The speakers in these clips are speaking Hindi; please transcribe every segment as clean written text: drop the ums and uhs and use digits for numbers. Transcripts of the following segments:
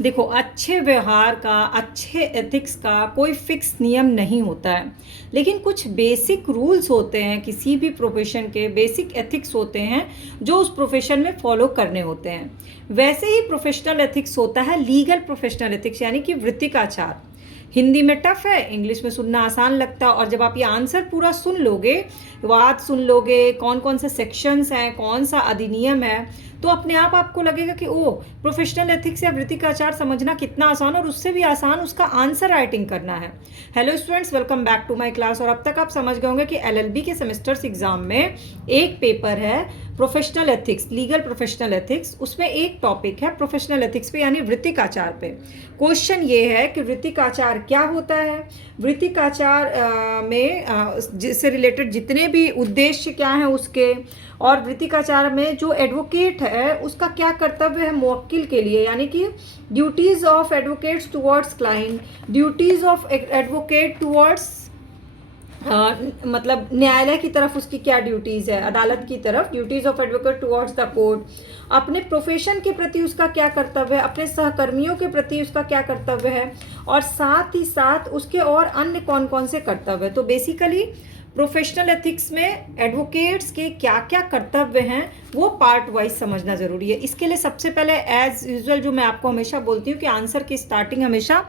देखो, अच्छे व्यवहार का, अच्छे एथिक्स का कोई फिक्स नियम नहीं होता है, लेकिन कुछ बेसिक रूल्स होते हैं। किसी भी प्रोफेशन के बेसिक एथिक्स होते हैं जो उस प्रोफेशन में फॉलो करने होते हैं। वैसे ही प्रोफेशनल एथिक्स होता है लीगल प्रोफेशनल एथिक्स, यानी कि वृत्तिक आचार। हिंदी में टफ है, इंग्लिश में सुनना आसान लगता है, और जब आप ये आंसर पूरा सुन लोगे, वाद सुन लोगे, कौन कौन से सेक्शंस हैं, कौन सा अधिनियम है, तो अपने आप आपको लगेगा कि ओ, प्रोफेशनल एथिक्स या वृत्तिक आचार समझना कितना आसान, और उससे भी आसान उसका आंसर राइटिंग करना है। Hello students, welcome back to my class. और अब तक आप समझ गए होंगे कि एलएलबी के सेमेस्टर्स एग्जाम में एक पेपर है professional ethics, legal professional ethics. उसमें एक टॉपिक है प्रोफेशनल एथिक्स पे, यानी वृत्तिक आचार पे। क्वेश्चन ये है कि वृत्तिक आचार क्या होता है, वृत्तिक आचार में जिससे रिलेटेड जितने भी उद्देश्य क्या हैं उसके, और वृत्तिक आचार में जो एडवोकेट है उसका क्या कर्तव्य है मुवक्किल के लिए, यानी कि duties of advocates towards client, duties of advocate towards मतलब न्यायालय की तरफ उसकी क्या ड्यूटीज़ है, अदालत की तरफ, duties of advocate towards the court, अपने प्रोफेशन के प्रति उसका क्या कर्तव्य है, अपने सहकर्मियों के प्रति उसका क्या कर्तव्य है, और साथ ही साथ उसके और अन्य कौन कौन से कर्तव्य। तो बेसिकली प्रोफेशनल एथिक्स में एडवोकेट्स के क्या क्या कर्तव्य हैं वो पार्ट वाइज समझना ज़रूरी है। इसके लिए सबसे पहले एज यूजुअल जो मैं आपको हमेशा बोलती हूँ कि आंसर की स्टार्टिंग हमेशा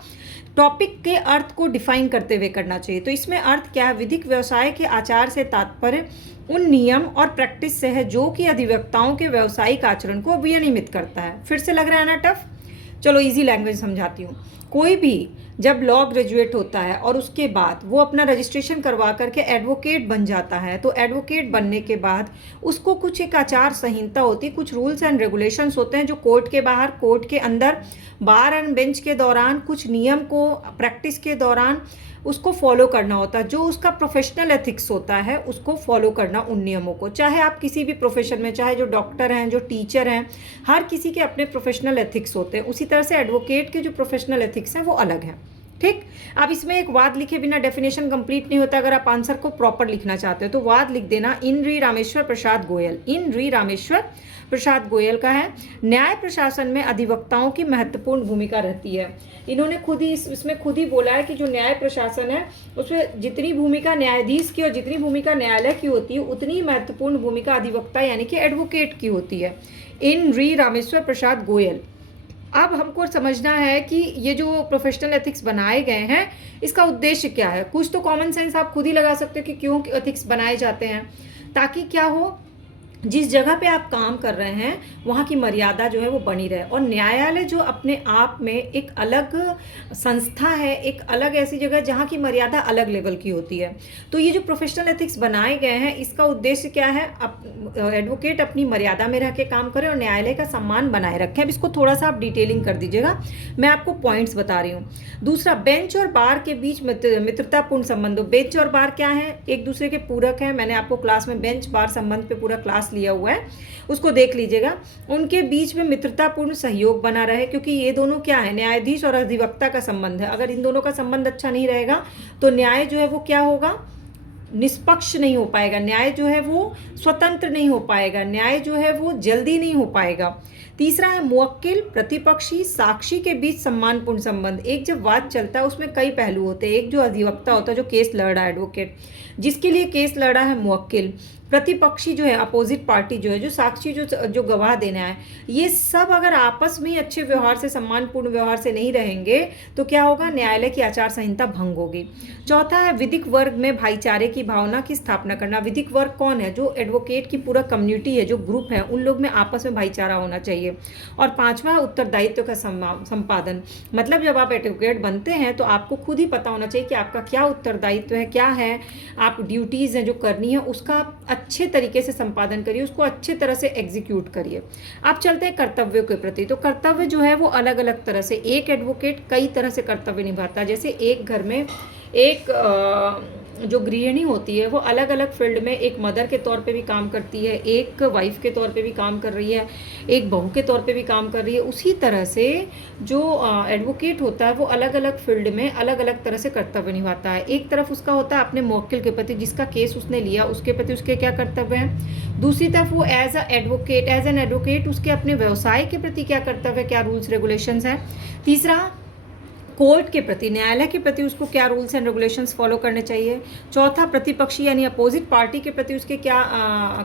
टॉपिक के अर्थ को डिफाइन करते हुए करना चाहिए। तो इसमें अर्थ क्या है, विधिक व्यवसाय के आचार से तात्पर्य उन नियम और प्रैक्टिस से है जो कि अधिवक्ताओं के व्यावसायिक आचरण को विनियमित करता है। फिर से लग रहा है ना टफ, चलो इजी लैंग्वेज समझाती हूँ। कोई भी जब लॉ ग्रेजुएट होता है और उसके बाद वो अपना रजिस्ट्रेशन करवा करके एडवोकेट बन जाता है, तो एडवोकेट बनने के बाद उसको कुछ एक आचार संहिता होती है, कुछ रूल्स एंड रेगुलेशंस होते हैं जो कोर्ट के बाहर, कोर्ट के अंदर, बार एंड बेंच के दौरान, कुछ नियम को प्रैक्टिस के दौरान उसको फॉलो करना होता है। जो उसका प्रोफेशनल एथिक्स होता है उसको फॉलो करना उन नियमों को, चाहे आप किसी भी प्रोफेशन में, चाहे जो डॉक्टर हैं, जो टीचर हैं, हर किसी के अपने प्रोफेशनल एथिक्स होते हैं। उसी तरह से एडवोकेट के जो प्रोफेशनल एथिक्स हैं वो अलग हैं। ठीक, अब इसमें एक वाद लिखे बिना डेफिनेशन कंप्लीट नहीं होता। अगर आप आंसर को प्रॉपर लिखना चाहते हो तो वाद लिख देना, इन री रामेश्वर प्रसाद गोयल, इन री रामेश्वर प्रसाद गोयल का है। न्याय प्रशासन में अधिवक्ताओं की महत्वपूर्ण भूमिका रहती है। इन्होंने खुद ही इसमें खुद ही बोला है कि जो न्याय प्रशासन है उसमें जितनी भूमिका न्यायाधीश की और जितनी भूमिका न्यायालय की होती है उतनी महत्वपूर्ण भूमिका अधिवक्ता यानी कि एडवोकेट की होती है। इन री रामेश्वर प्रसाद गोयल। अब हमको समझना है कि ये जो प्रोफेशनल एथिक्स बनाए गए हैं इसका उद्देश्य क्या है। कुछ तो कॉमन सेंस आप खुद ही लगा सकते हो कि क्यों एथिक्स बनाए जाते हैं, ताकि क्या हो, जिस जगह पे आप काम कर रहे हैं वहाँ की मर्यादा जो है वो बनी रहे। और न्यायालय जो अपने आप में एक अलग संस्था है, एक अलग ऐसी जगह जहाँ की मर्यादा अलग लेवल की होती है। तो ये जो प्रोफेशनल एथिक्स बनाए गए हैं इसका उद्देश्य क्या है, एडवोकेट अपनी मर्यादा में रह के काम करे और न्यायालय का सम्मान बनाए रखें। अब इसको थोड़ा सा आप डिटेलिंग कर दीजिएगा, मैं आपको पॉइंट्स बता रही हूँ। दूसरा, बेंच और बार के बीच मित्रतापूर्ण संबंधों। बेंच और बार क्या है, एक दूसरे के पूरक हैं। मैंने आपको क्लास में बेंच बार संबंध पे पूरा क्लास लिया हुआ है, उसको देख लीजिएगा। उनके बीच में मित्रतापूर्ण सहयोग बना रहे, क्योंकि ये दोनों क्या है, न्यायाधीश और अधिवक्ता का संबंध है। अगर इन दोनों का संबंध अच्छा नहीं रहेगा तो न्याय जो है वो क्या होगा, निष्पक्ष नहीं हो पाएगा, न्याय जो है वो स्वतंत्र नहीं हो पाएगा, न्याय जो है वो जल्दी नहीं हो पाएगा। तीसरा है मुवक्किल, प्रतिपक्षी, साक्षी के बीच सम्मानपूर्ण संबंध। एक जब वाद चलता है उसमें कई पहलू होते हैं। एक जो अधिवक्ता होता है, जो केस लड़ रहा है, एडवोकेट जिसके लिए केस लड़ा है मुवक्किल, प्रतिपक्षी जो है अपोजिट पार्टी जो है, जो साक्षी जो गवाह देना है, ये सब अगर आपस में अच्छे व्यवहार से, सम्मानपूर्ण व्यवहार से नहीं रहेंगे तो क्या होगा, न्यायालय की आचार संहिता भंग होगी। चौथा है विधिक वर्ग में भाईचारे की भावना की स्थापना करना। विधिक वर्ग कौन है, जो एडवोकेट की पूरा कम्युनिटी है, जो ग्रुप है, उन लोग में आपस में भाईचारा होना चाहिए। और पांचवा, उत्तरदायित्व का संपादन। मतलब जब आप एडवोकेट बनते हैं तो आपको खुद ही पता होना चाहिए कि आपका क्या उत्तरदायित्व है, क्या है, आप ड्यूटीज़ हैं जो करनी है उसका अच्छे तरीके से संपादन करिए, उसको अच्छे तरह से एग्जीक्यूट करिए। अब चलते हैं कर्तव्यों के प्रति। तो कर्तव्य जो है वो अलग अलग तरह से, एक एडवोकेट कई तरह से कर्तव्य निभाता है। जैसे एक घर में एक जो गृहिणी होती है वो अलग अलग फील्ड में एक मदर के तौर पे भी काम करती है, एक वाइफ के तौर पे भी काम कर रही है, एक बहू के तौर पे भी काम कर रही है, उसी तरह से जो एडवोकेट होता है वो अलग अलग फील्ड में अलग अलग तरह से कर्तव्य निभाता है। एक तरफ उसका होता है अपने मुवक्किल के प्रति, जिसका केस उसने लिया उसके प्रति उसके क्या कर्तव्य हैं। दूसरी तरफ वो एज एन एडवोकेट उसके अपने व्यवसाय के प्रति क्या कर्तव्य, क्या रूल्स रेगुलेशंस हैं। तीसरा, कोर्ट के प्रति, न्यायालय के प्रति उसको क्या रूल्स एंड रेगुलेशंस फॉलो करने चाहिए। चौथा, प्रतिपक्षी यानी अपोजिट पार्टी के प्रति उसके क्या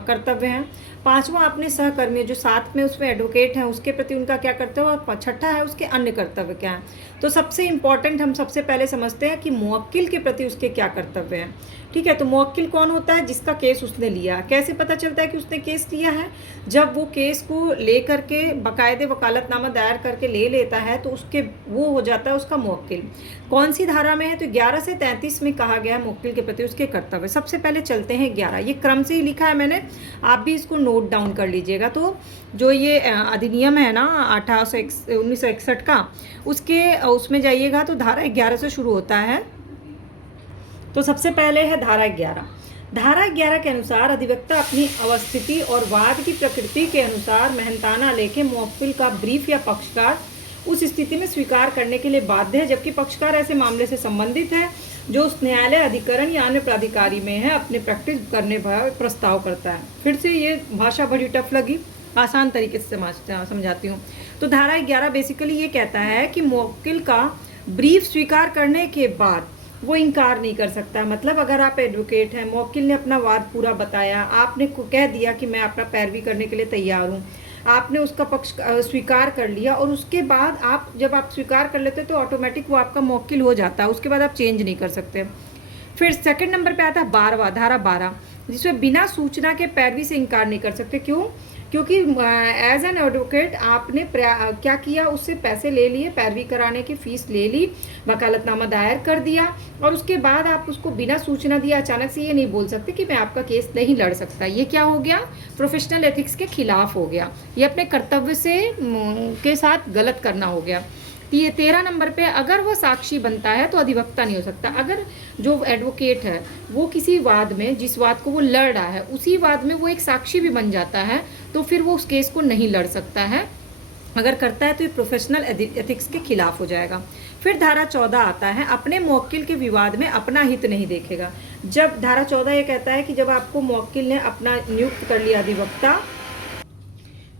कर्तव्य हैं। पांचवा, अपने सहकर्मी जो साथ में उसमें एडवोकेट हैं उसके प्रति उनका क्या कर्तव्य, और छठा है उसके अन्य कर्तव्य क्या हैं। तो सबसे इम्पॉर्टेंट हम सबसे पहले समझते हैं कि मुवक्किल के प्रति उसके क्या कर्तव्य हैं। ठीक है, तो मुवक्किल कौन होता है, जिसका केस उसने लिया। कैसे पता चलता है कि उसने केस लिया है, जब वो केस को ले करके बाकायदे वकालतनामा दायर करके ले लेता है तो उसके वो हो जाता है उसका मुवक्किल। कौन सी धारा में है, तो 11 से 33 में कहा गया है मुवक्किल के प्रति उसके कर्तव्य। सबसे पहले चलते हैं 11, ये क्रम से ही लिखा है मैंने, आप भी इसको नोट डाउन कर लीजिएगा। तो जो ये अधिनियम है ना 1961 का, उसमें जाइएगा तो धारा 11 से शुरू होता है। तो सबसे पहले है धारा 11। धारा 11 के अनुसार अधिवक्ता अपनी अवस्थिति और वाद की प्रकृति के अनुसार मेहनताना लेके मुवक्किल का ब्रीफ या पक्षकार उस स्थिति में स्वीकार करने के लिए बाध्य है, जबकि पक्षकार ऐसे मामले से संबंधित है जो उस न्यायालय, अधिकरण या अन्य प्राधिकारी में है, अपने प्रैक्टिस करने पर प्रस्ताव करता है। फिर से ये भाषा बड़ी टफ लगी, आसान तरीके से समझाती हूँ। तो धारा 11 बेसिकली ये कहता है कि मुवक्किल का ब्रीफ स्वीकार करने के बाद वो इनकार नहीं कर सकता। मतलब अगर आप एडवोकेट हैं, मुवक्किल ने अपना वाद पूरा बताया, आपने कह दिया कि मैं अपना पैरवी करने के लिए तैयार हूँ, आपने उसका पक्ष स्वीकार कर लिया, और उसके बाद जब आप स्वीकार कर लेते तो ऑटोमेटिक वो आपका मुवक्किल हो जाता है, उसके बाद आप चेंज नहीं कर सकते। फिर सेकंड नंबर पे आता है 12वां, धारा 12, जिसमें बिना सूचना के पैरवी से इनकार नहीं कर सकते। क्यों? क्योंकि एज एन एडवोकेट आपने क्या किया, उससे पैसे ले लिए, पैरवी कराने की फ़ीस ले ली, वकालतनामा दायर कर दिया, और उसके बाद आप उसको बिना सूचना दिए अचानक से ये नहीं बोल सकते कि मैं आपका केस नहीं लड़ सकता। ये क्या हो गया? प्रोफेशनल एथिक्स के खिलाफ हो गया, ये अपने कर्तव्य से के साथ गलत करना हो गया। ये 13 नंबर पे, अगर वह साक्षी बनता है तो अधिवक्ता नहीं हो सकता। अगर जो एडवोकेट है वो किसी वाद में, जिस वाद को वो लड़ रहा है, उसी वाद में वो एक साक्षी भी बन जाता है तो फिर वो उस केस को नहीं लड़ सकता है। अगर करता है तो ये प्रोफेशनल एथिक्स के खिलाफ हो जाएगा। फिर धारा 14 आता है, अपने मुवक्किल के विवाद में अपना हित नहीं देखेगा। जब धारा 14 ये कहता है कि जब आपको मुवक्किल ने अपना नियुक्त कर लिया अधिवक्ता,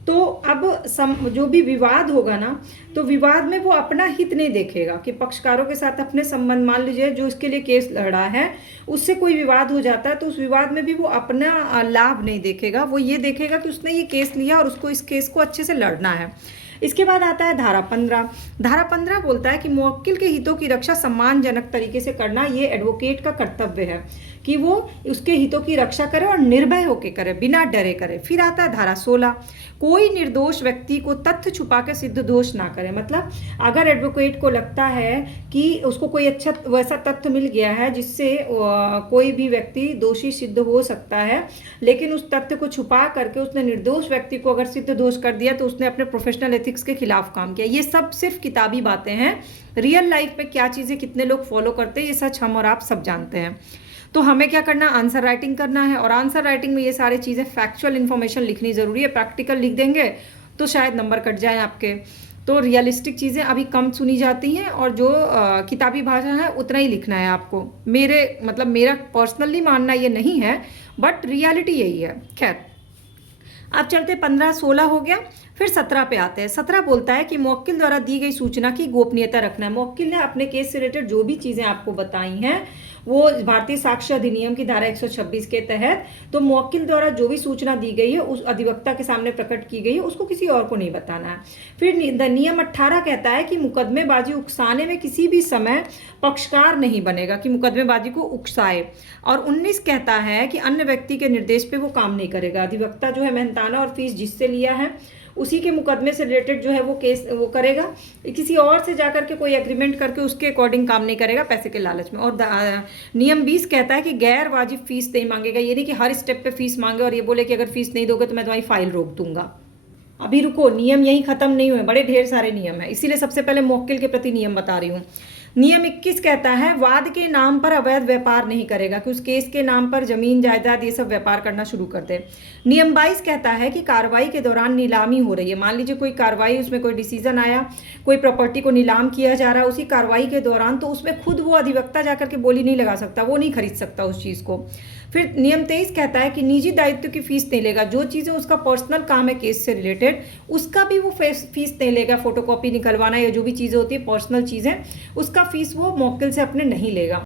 तो अब जो भी विवाद होगा ना, तो विवाद में वो अपना हित नहीं देखेगा कि पक्षकारों के साथ अपने संबंध, मान लीजिए जो इसके लिए केस लड़ा है उससे कोई विवाद हो जाता है, तो उस विवाद में भी वो अपना लाभ नहीं देखेगा। वो ये देखेगा कि उसने ये केस लिया और उसको इस केस को अच्छे से लड़ना है। इसके बाद आता है धारा 15। धारा 15 बोलता है कि मुवक्किल के हितों की रक्षा सम्मानजनक तरीके से करना ये एडवोकेट का कर्तव्य है कि वो उसके हितों की रक्षा करे और निर्भय होकर करे, बिना डरे करे। फिर आता है धारा 16, कोई निर्दोष व्यक्ति को तथ्य छुपा के सिद्ध दोष ना करे। मतलब अगर एडवोकेट को लगता है कि उसको कोई अच्छा वैसा तथ्य मिल गया है जिससे कोई भी व्यक्ति दोषी सिद्ध हो सकता है, लेकिन उस तथ्य को छुपा करके उसने निर्दोष व्यक्ति को अगर सिद्ध दोष कर दिया तो उसने अपने प्रोफेशनल एथिक्स के खिलाफ काम किया। ये सब सिर्फ किताबी बातें हैं, रियल लाइफ में क्या चीज़ें कितने लोग फॉलो करते हैं ये सच हम और आप सब जानते हैं। तो हमें क्या करना, आंसर राइटिंग करना है, और आंसर राइटिंग में ये सारी चीज़ें फैक्चुअल इन्फॉर्मेशन लिखनी ज़रूरी है। प्रैक्टिकल लिख देंगे तो शायद नंबर कट जाए आपके। तो रियलिस्टिक चीज़ें अभी कम सुनी जाती हैं, और जो किताबी भाषा है उतना ही लिखना है आपको। मेरा पर्सनली मानना ये नहीं है, बट रियलिटी यही है। खैर, अब चलते 15-16 हो गया। फिर 17 पे आते हैं। 17 बोलता है कि मुवक्किल द्वारा दी गई सूचना की गोपनीयता रखना है। मुवक्किल ने अपने केस से रिलेटेड जो भी चीज़ें आपको बताई हैं वो भारतीय साक्ष्य अधिनियम की धारा 126 के तहत, तो मुवक्किल द्वारा जो भी सूचना दी गई है उस अधिवक्ता के सामने प्रकट की गई है उसको किसी और को नहीं बताना है। फिर नियम 18 कहता है कि मुकदमेबाजी उकसाने में किसी भी समय पक्षकार नहीं बनेगा, कि मुकदमेबाजी को उकसाए। और 19 कहता है कि अन्य व्यक्ति के निर्देश पे वो काम नहीं करेगा। अधिवक्ता जो है मेहनताना और फीस जिससे लिया है उसी के मुकदमे से रिलेटेड जो है वो केस वो करेगा, किसी और से जाकर के कोई एग्रीमेंट करके उसके अकॉर्डिंग काम नहीं करेगा पैसे के लालच में। और नियम 20 कहता है कि गैर वाजिब फीस नहीं मांगेगा। ये नहीं कि हर स्टेप पे फीस मांगे और ये बोले कि अगर फीस नहीं दोगे तो मैं तुम्हारी फाइल रोक दूंगा। अभी रुको, नियम यही खत्म नहीं हुए, बड़े ढेर सारे नियम है, इसीलिए सबसे पहले मुवक्किल के प्रति नियम बता रही हूँ। नियम 21 कहता है वाद के नाम पर अवैध व्यापार नहीं करेगा, कि उस केस के नाम पर जमीन जायदाद ये सब व्यापार करना शुरू कर दे। नियम 22 कहता है कि कार्रवाई के दौरान नीलामी हो रही है, मान लीजिए कोई कार्रवाई, उसमें कोई डिसीजन आया, कोई प्रॉपर्टी को नीलाम किया जा रहा है उसी कार्रवाई के दौरान, तो उसमें खुद वो अधिवक्ता जाकर के बोली नहीं लगा सकता, वो नहीं खरीद सकता उस चीज़ को। फिर नियम 23 कहता है कि निजी दायित्व की फीस नहीं लेगा, जो चीज़ें उसका पर्सनल काम है केस से रिलेटेड उसका भी वो फीस नहीं लेगा, फोटोकॉपी निकलवाना या जो भी चीज़ें होती है पर्सनल चीज़ें उसका फीस वो मुवक्किल से अपने नहीं लेगा।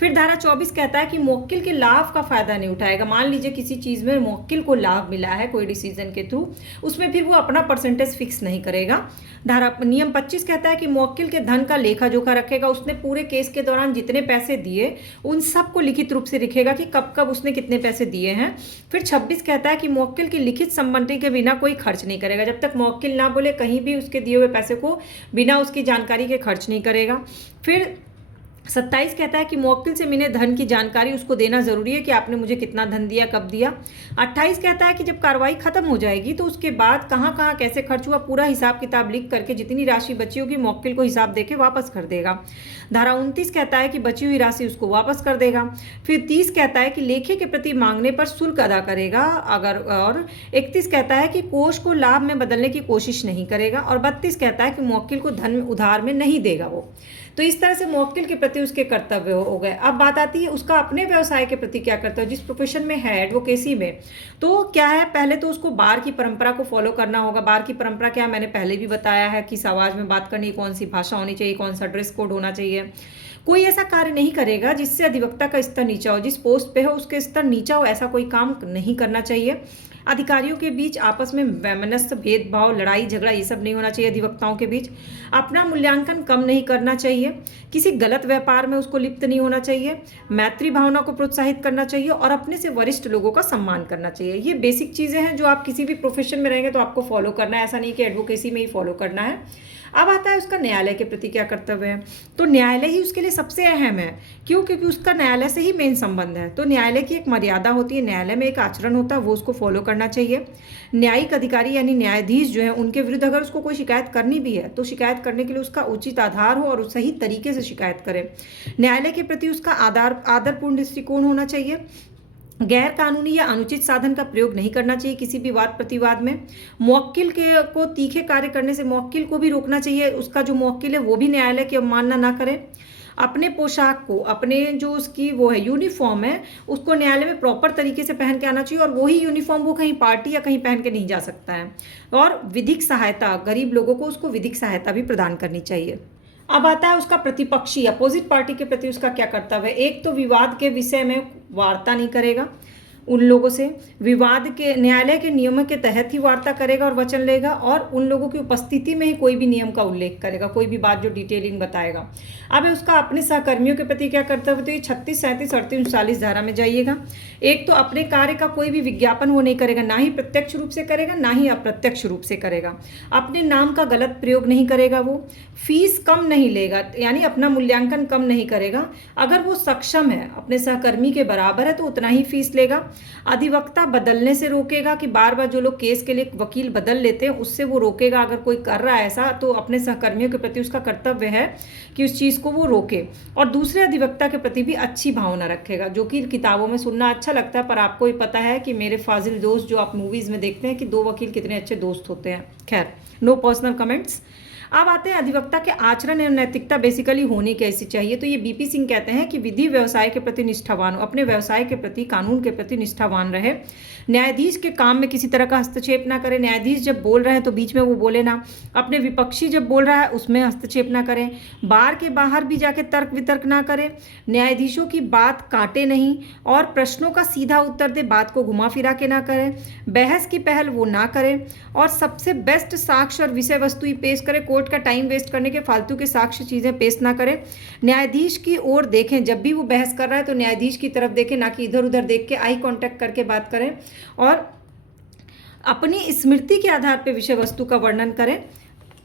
फिर धारा 24 कहता है कि मुवक्किल के लाभ का फायदा नहीं उठाएगा, मान लीजिए किसी चीज़ में मुवक्किल को लाभ मिला है कोई डिसीजन के थ्रू, उसमें फिर वो अपना परसेंटेज फिक्स नहीं करेगा। नियम 25 कहता है कि मुवक्किल के धन का लेखा जोखा रखेगा, उसने पूरे केस के दौरान जितने पैसे दिए उन सबको लिखित रूप से लिखेगा कि कब कब उसने कितने पैसे दिए हैं। फिर 26 कहता है कि मुवक्किल की लिखित सम्मति के बिना कोई खर्च नहीं करेगा, जब तक मुवक्किल ना बोले कहीं भी उसके दिए हुए पैसे को बिना उसकी जानकारी के खर्च नहीं करेगा। फिर 27 कहता है कि मुवक्किल से मिले धन की जानकारी उसको देना जरूरी है कि आपने मुझे कितना धन दिया, कब दिया। 28 कहता है कि जब कार्रवाई खत्म हो जाएगी तो उसके बाद कहाँ कहाँ कैसे खर्च हुआ पूरा हिसाब किताब लिख करके जितनी राशि बची होगी मुवक्किल को हिसाब देके वापस कर देगा। धारा 29 कहता है कि बची हुई राशि उसको वापस कर देगा। फिर 30 कहता है कि लेखे के प्रति मांगने पर शुल्क अदा करेगा अगर, और 31 कहता है कि कोष को लाभ में बदलने की कोशिश नहीं करेगा, और 32 कहता है कि मुवक्किल को धन उधार में नहीं देगा वो। तो इस तरह से मुवक्किल के प्रति उसके कर्तव्य हो गए। अब बात आती है उसका अपने व्यवसाय के प्रति क्या कर्तव्य, जिस प्रोफेशन में है एडवोकेसी में, तो क्या है, पहले तो उसको बार की परंपरा को फॉलो करना होगा। बार की परंपरा क्या है, मैंने पहले भी बताया है, किस आवाज़ में बात करनी, कौन सी भाषा होनी चाहिए, कौन सा ड्रेस कोड होना चाहिए। कोई ऐसा कार्य नहीं करेगा जिससे अधिवक्ता का स्तर नीचा हो, जिस पोस्ट पे हो उसके स्तर नीचा हो, ऐसा कोई काम नहीं करना चाहिए। अधिकारियों के बीच आपस में वैमनस्य, भेदभाव, लड़ाई झगड़ा ये सब नहीं होना चाहिए अधिवक्ताओं के बीच। अपना मूल्यांकन कम नहीं करना चाहिए, किसी गलत व्यापार में उसको लिप्त नहीं होना चाहिए, मैत्री भावना को प्रोत्साहित करना चाहिए और अपने से वरिष्ठ लोगों का सम्मान करना चाहिए। ये बेसिक चीज़ें हैं जो आप किसी भी प्रोफेशन में रहेंगे तो आपको फॉलो करना है, ऐसा नहीं कि एडवोकेसी में ही फॉलो करना है। अब आता है उसका न्यायालय के प्रति क्या कर्तव्य है, तो न्यायालय ही उसके लिए सबसे अहम है। क्यों? क्योंकि उसका न्यायालय से ही मेन संबंध है। तो न्यायालय की एक मर्यादा होती है, न्यायालय में एक आचरण होता है, वो उसको फॉलो करना चाहिए। न्यायिक अधिकारी यानी न्यायाधीश जो है उनके विरुद्ध अगर उसको कोई शिकायत करनी भी है तो शिकायत करने के लिए उसका उचित आधार हो और सही तरीके से शिकायत करे। न्यायालय के प्रति उसका आदरपूर्ण दृष्टिकोण होना चाहिए। गैर कानूनी या अनुचित साधन का प्रयोग नहीं करना चाहिए किसी भी वाद प्रतिवाद में। मुवक्किल को तीखे कार्य करने से मुवक्किल को भी रोकना चाहिए, उसका जो मुवक्किल है वो भी न्यायालय की अवमानना ना करे। अपने पोशाक को, अपने जो उसकी वो है यूनिफॉर्म है, उसको न्यायालय में प्रॉपर तरीके से पहन के आना चाहिए और वही यूनिफॉर्म वो कहीं पार्टी या कहीं पहन के नहीं जा सकता है। और विधिक सहायता, गरीब लोगों को उसको विधिक सहायता भी प्रदान करनी चाहिए। अब आता है उसका प्रतिपक्षी अपोजिट पार्टी के प्रति उसका क्या कर्तव्य है। एक तो विवाद के विषय में वार्ता नहीं करेगा उन लोगों से, विवाद के न्यायालय के नियमों के तहत ही वार्ता करेगा और वचन लेगा, और उन लोगों की उपस्थिति में ही कोई भी नियम का उल्लेख करेगा, कोई भी बात जो डिटेलिंग बताएगा। अब उसका अपने सहकर्मियों के प्रति क्या कर्तव्य, तो ये 36, 37, 38, 39 धारा में जाइएगा। एक तो अपने कार्य का कोई भी विज्ञापन वो नहीं करेगा, ना ही प्रत्यक्ष रूप से करेगा ना ही अप्रत्यक्ष रूप से करेगा। अपने नाम का गलत प्रयोग नहीं करेगा, वो फीस कम नहीं लेगा यानी अपना मूल्यांकन कम नहीं करेगा। अगर वो सक्षम है, अपने सहकर्मी के बराबर है तो उतना ही फीस लेगा। अधिवक्ता बदलने से रोकेगा, कि बार बार जो लोग केस के लिए वकील बदल लेते हैं उससे वो रोकेगा। अगर कोई कर रहा है ऐसा तो अपने सहकर्मियों के प्रति उसका कर्तव्य है कि उस चीज़ को वो रोके। और दूसरे अधिवक्ता के प्रति भी अच्छी भावना रखेगा, जो कि किताबों में सुनना अच्छा लगता है, पर आपको ही पता है कि मेरे फाजिल दोस्त जो आप मूवीज़ में देखते हैं कि दो वकील कितने अच्छे दोस्त होते हैं। खैर, नो पर्सनल कमेंट्स। अब आते हैं अधिवक्ता के आचरण एवं नैतिकता बेसिकली होनी कैसी चाहिए। तो ये बीपी सिंह कहते हैं कि विधि व्यवसाय के प्रति निष्ठावान हो, अपने व्यवसाय के प्रति, कानून के प्रति निष्ठावान रहे। न्यायाधीश के काम में किसी तरह का हस्तक्षेप ना करें, न्यायाधीश जब बोल रहे हैं तो बीच में वो बोले ना, अपने विपक्षी जब बोल रहा है उसमें हस्तक्षेप ना करें, बार के बाहर भी जाके तर्क वितर्क ना करें, न्यायाधीशों की बात काटे नहीं और प्रश्नों का सीधा उत्तर दे, बात को घुमा फिरा के ना करें, बहस की पहल वो ना करें और सबसे बेस्ट साक्ष्य और विषय वस्तु ही पेश करें। कोर्ट का टाइम वेस्ट करने के फालतू के साक्ष्य चीज़ें पेश ना करें। न्यायाधीश की ओर देखें, जब भी वो बहस कर रहा है तो न्यायाधीश की तरफ देखें, ना कि इधर उधर देख के आई कांटेक्ट करके बात करें। और अपनी स्मृति के आधार पर विषय वस्तु का वर्णन करें,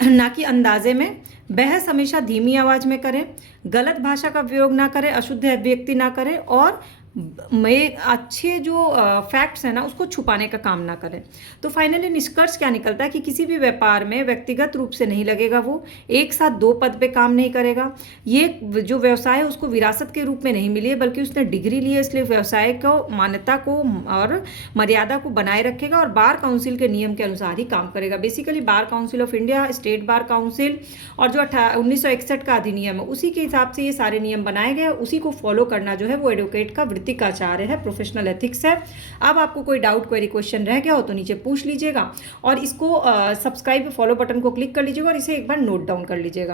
ना कि अंदाजे में। बहस हमेशा धीमी आवाज़ में करें, गलत भाषा का प्रयोग ना करें, अशुद्ध अभिव्यक्ति ना करें और में अच्छे जो फैक्ट्स हैं ना उसको छुपाने का काम ना करें। तो फाइनली निष्कर्ष क्या निकलता है कि किसी भी व्यापार में व्यक्तिगत रूप से नहीं लगेगा, वो एक साथ दो पद पे काम नहीं करेगा। ये जो व्यवसाय है उसको विरासत के रूप में नहीं मिली है, बल्कि उसने डिग्री ली है, इसलिए व्यवसाय को मान्यता को और मर्यादा को बनाए रखेगा और बार काउंसिल के नियम के अनुसार ही काम करेगा। Basically bar council of India, state bar council और जो 1961 का अधिनियम है उसी के हिसाब से ये सारे नियम बनाए गए, उसी को फॉलो करना जो है वो एडवोकेट का वृत्ति का आचार्य है, प्रोफेशनल एथिक्स है। अब आपको कोई डाउट, क्वेरी, क्वेश्चन रह गया हो तो नीचे पूछ लीजिएगा और इसको सब्सक्राइब फॉलो बटन को क्लिक कर लीजिएगा और इसे एक बार नोट डाउन कर लीजिएगा।